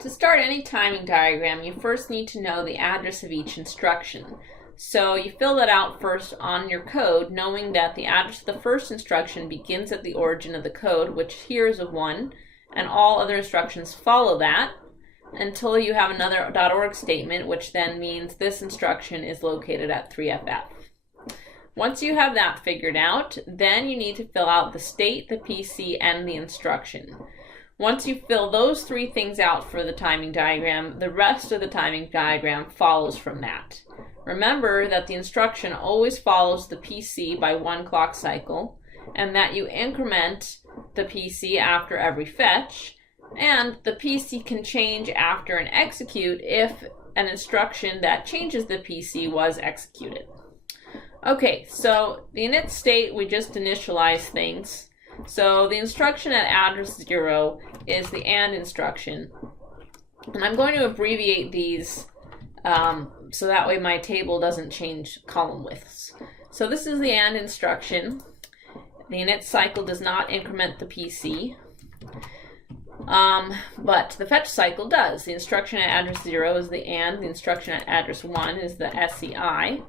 To start any timing diagram, you first need to know the address of each instruction. So you fill that out first on your code, knowing that the address of the first instruction begins at the origin of the code, which here is a 1, and all other instructions follow that until you have another .org statement, which then means this instruction is located at 3FF. Once you have that figured out, then you need to fill out the state, the PC, and the instruction. Once you fill those three things out for the timing diagram, the rest of the timing diagram follows from that. Remember that the instruction always follows the PC by 1 clock cycle, and that you increment the PC after every fetch, and the PC can change after an execute if an instruction that changes the PC was executed. Okay, so the init state, we just initialize things. So the instruction at address 0 is the AND instruction. And I'm going to abbreviate these so that way my table doesn't change column widths. So this is the AND instruction. The init cycle does not increment the PC, but the fetch cycle does. The instruction at address 0 is the AND. The instruction at address 1 is the SEI.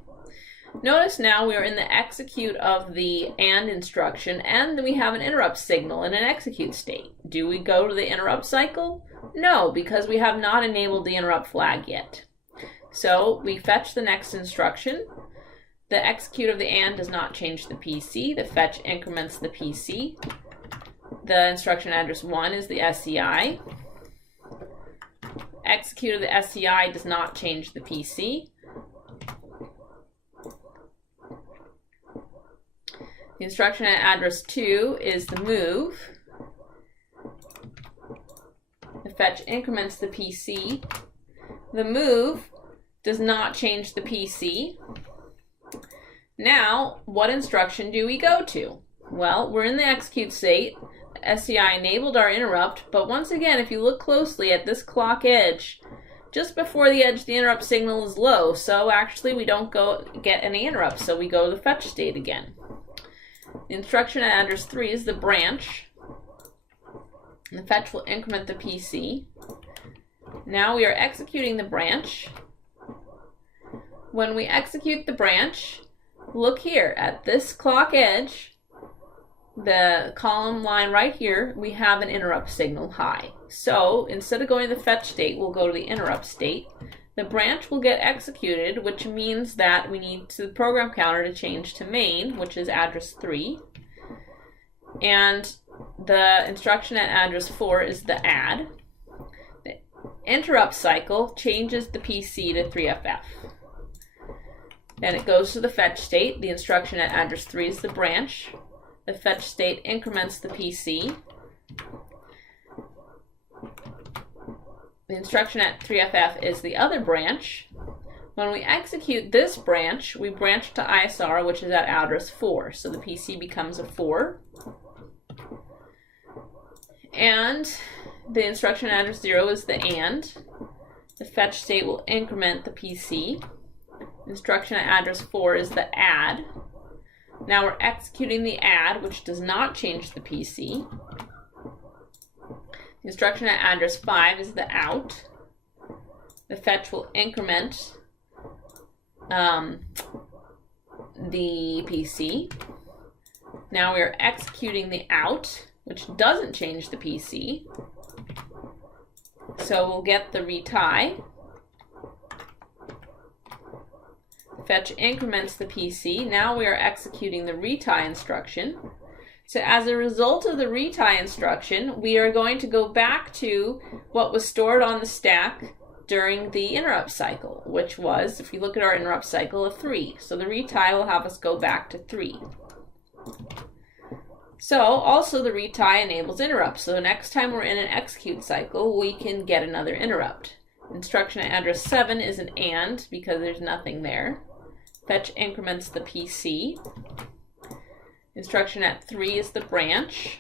Notice now we are in the execute of the AND instruction, and we have an interrupt signal in an execute state. Do we go to the interrupt cycle? No, because we have not enabled the interrupt flag yet. So we fetch the next instruction. The execute of the AND does not change the PC. The fetch increments the PC. The instruction address 1 is the SEI. Execute of the SEI does not change the PC. The instruction at address 2 is the move. The fetch increments the PC. The move does not change the PC. Now, what instruction do we go to? Well, we're in the execute state. SEI enabled our interrupt, but once again, if you look closely at this clock edge, just before the edge, the interrupt signal is low, so actually we don't go get any interrupts, so we go to the fetch state again. The instruction at address 3 is the branch. The fetch will increment the PC. Now we are executing the branch. When we execute the branch, look here at this clock edge, the column line right here, we have an interrupt signal high. So instead of going to the fetch state, we'll go to the interrupt state. The branch will get executed, which means that we need the program counter to change to main, which is address 3. And the instruction at address 4 is the add. The interrupt cycle changes the PC to 3FF. Then it goes to the fetch state. The instruction at address 3 is the branch. The fetch state increments the PC. The instruction at 3FF is the other branch. When we execute this branch, we branch to ISR, which is at address 4. So the PC becomes a 4. And the instruction at address 0 is the AND. The fetch state will increment the PC. Instruction at address 4 is the add. Now we're executing the add, which does not change the PC. The instruction at address 5 is the out. The fetch will increment the PC. Now we are executing the out, which doesn't change the PC. So we'll get the retie. Fetch increments the PC. Now we are executing the retie instruction. So as a result of the retie instruction, we are going to go back to what was stored on the stack during the interrupt cycle, which was, if you look at our interrupt cycle, a 3. So the retie will have us go back to 3. So also the retie enables interrupts. So next time we're in an execute cycle, we can get another interrupt. Instruction at address 7 is an AND because there's nothing there. Fetch increments the PC. Instruction at 3 is the branch.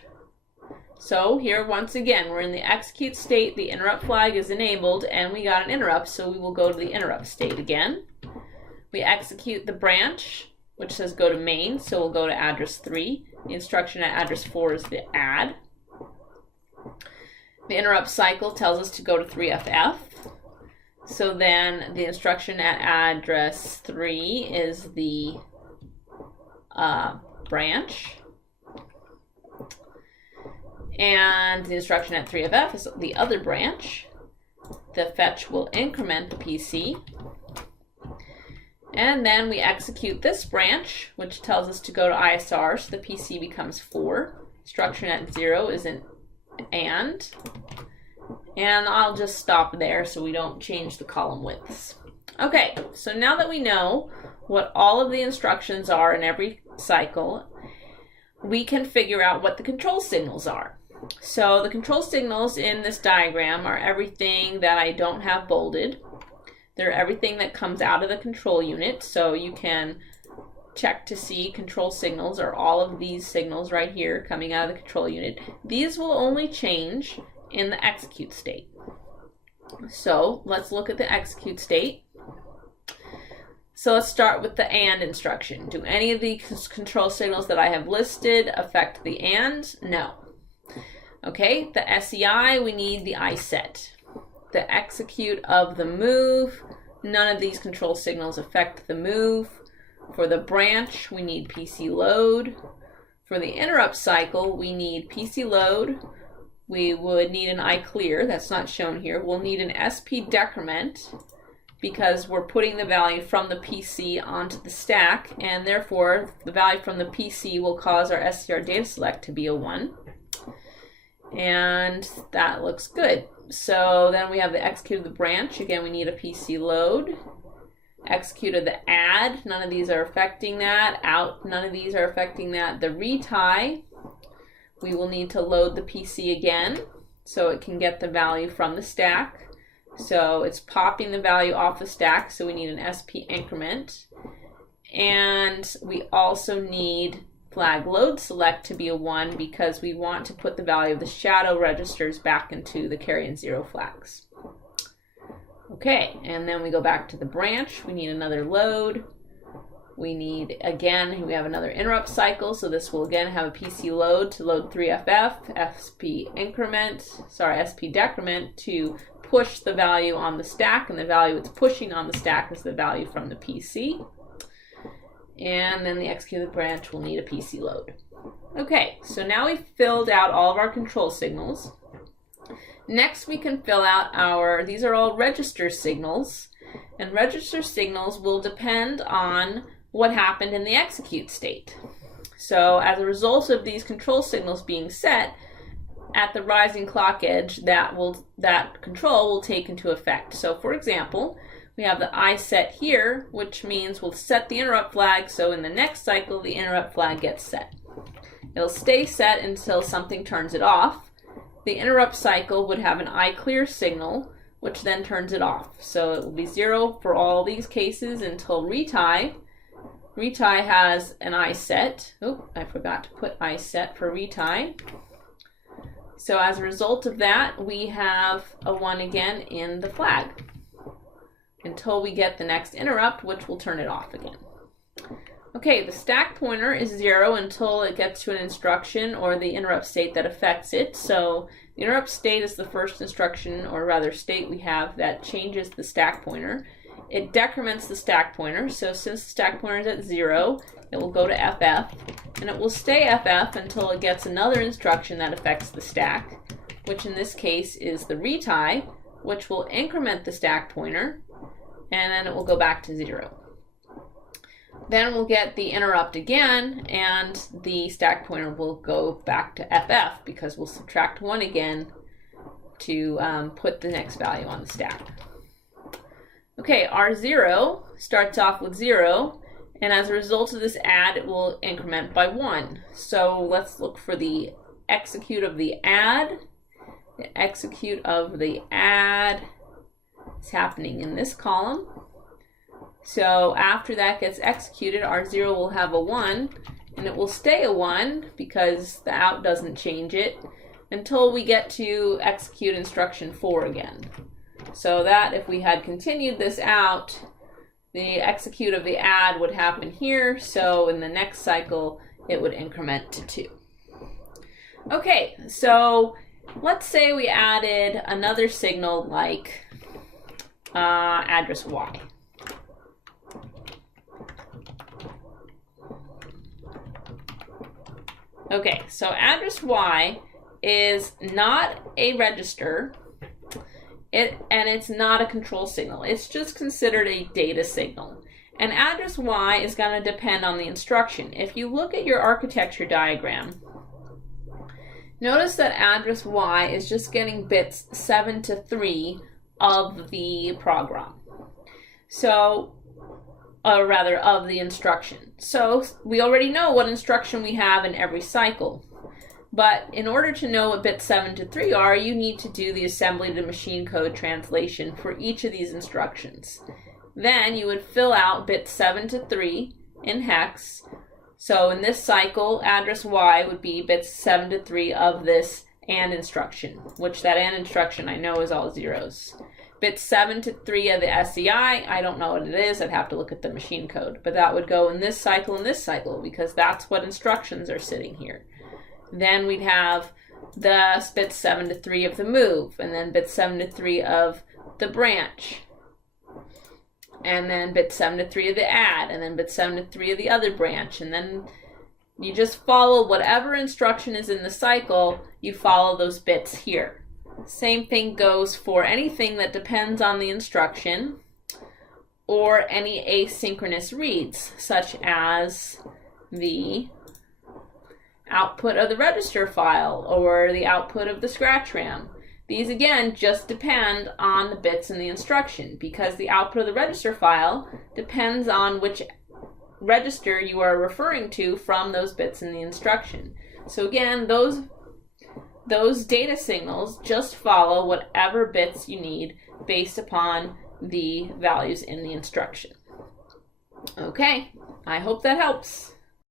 So here, once again, we're in the execute state, the interrupt flag is enabled, and we got an interrupt, so we will go to the interrupt state again. We execute the branch, which says go to main, so we'll go to address 3. The instruction at address 4 is the add. The interrupt cycle tells us to go to 3FF. So then the instruction at address 3 is the branch. And the instruction at 3FF is the other branch. The fetch will increment the PC. And then we execute this branch, which tells us to go to ISR, so the PC becomes 4. Instruction at 0 is an AND. And I'll just stop there so we don't change the column widths. Okay, so now that we know what all of the instructions are in every cycle, we can figure out what the control signals are. So the control signals in this diagram are everything that I don't have bolded. They're everything that comes out of the control unit, so you can check to see control signals are all of these signals right here coming out of the control unit. These will only change in the execute state. So let's look at the execute state. So let's start with the AND instruction. Do any of the control signals that I have listed affect the AND? No. Okay, the SEI, we need the iSet. The execute of the move, none of these control signals affect the move. For the branch, we need PC load. For the interrupt cycle, we need PC load. We would need an iClear, that's not shown here. We'll need an SP decrement because we're putting the value from the PC onto the stack, and therefore the value from the PC will cause our STR data select to be a 1. And that looks good. So then we have the execute of the branch. Again, we need a PC load. Execute of the add, none of these are affecting that. Out, none of these are affecting that. The retie, we will need to load the PC again so it can get the value from the stack. So it's popping the value off the stack, so we need an SP increment. And we also need flag load select to be a 1 because we want to put the value of the shadow registers back into the carry and 0 flags. Okay, and then we go back to the branch. We need another load. We need, again, we have another interrupt cycle, so this will again have a PC load to load 3FF, SP decrement to push the value on the stack, and the value it's pushing on the stack is the value from the PC. And then the execute of the branch will need a PC load. Okay, so now we've filled out all of our control signals. Next we can fill out these are all register signals, and register signals will depend on what happened in the execute state. So as a result of these control signals being set, at the rising clock edge, that control will take into effect. So for example, we have the iSet here, which means we'll set the interrupt flag, so in the next cycle the interrupt flag gets set. It'll stay set until something turns it off. The interrupt cycle would have an iClear signal, which then turns it off. So it will be 0 for all these cases until retie. Retie has an iSet. Oh, I forgot to put iSet for retie. So as a result of that, we have a 1 again in the flag until we get the next interrupt, which will turn it off again. Okay, the stack pointer is 0 until it gets to an instruction or the interrupt state that affects it. So the interrupt state is the first instruction, or rather state we have that changes the stack pointer. It decrements the stack pointer, so since the stack pointer is at 0, it will go to FF, and it will stay FF until it gets another instruction that affects the stack, which in this case is the retie, which will increment the stack pointer, and then it will go back to 0. Then we'll get the interrupt again, and the stack pointer will go back to FF because we'll subtract 1 again to put the next value on the stack. Okay, R0 starts off with 0, and as a result of this add, it will increment by 1. So let's look for the execute of the add. The execute of the add is happening in this column. So after that gets executed, R0 will have a 1, and it will stay a 1 because the out doesn't change it until we get to execute instruction 4 again. So that if we had continued this out, the execute of the add would happen here, so in the next cycle it would increment to 2. Okay, so Let's say we added another signal like address Y. Okay, so address Y is not a register, and it's not a control signal. It's just considered a data signal. And address Y is going to depend on the instruction. If you look at your architecture diagram, notice that address Y is just getting bits 7 to 3 of the program. So, rather, of the instruction. So, we already know what instruction we have in every cycle. But in order to know what bits 7 to 3 are, you need to do the assembly to machine code translation for each of these instructions. Then you would fill out bits 7 to 3 in hex. So in this cycle, address Y would be bits 7 to 3 of this AND instruction, which that AND instruction I know is all zeros. Bits 7 to 3 of the SEI, I don't know what it is, I'd have to look at the machine code. But that would go in this cycle and this cycle, because that's what instructions are sitting here. Then we'd have the bits 7 to 3 of the move, and then bits 7 to 3 of the branch, and then bits 7 to 3 of the add, and then bits 7 to 3 of the other branch, and then you just follow whatever instruction is in the cycle, you follow those bits here. Same thing goes for anything that depends on the instruction or any asynchronous reads, such as the output of the register file or the output of the scratch RAM. These again just depend on the bits in the instruction, because the output of the register file depends on which register you are referring to from those bits in the instruction. So again, those data signals just follow whatever bits you need based upon the values in the instruction. Okay, I hope that helps.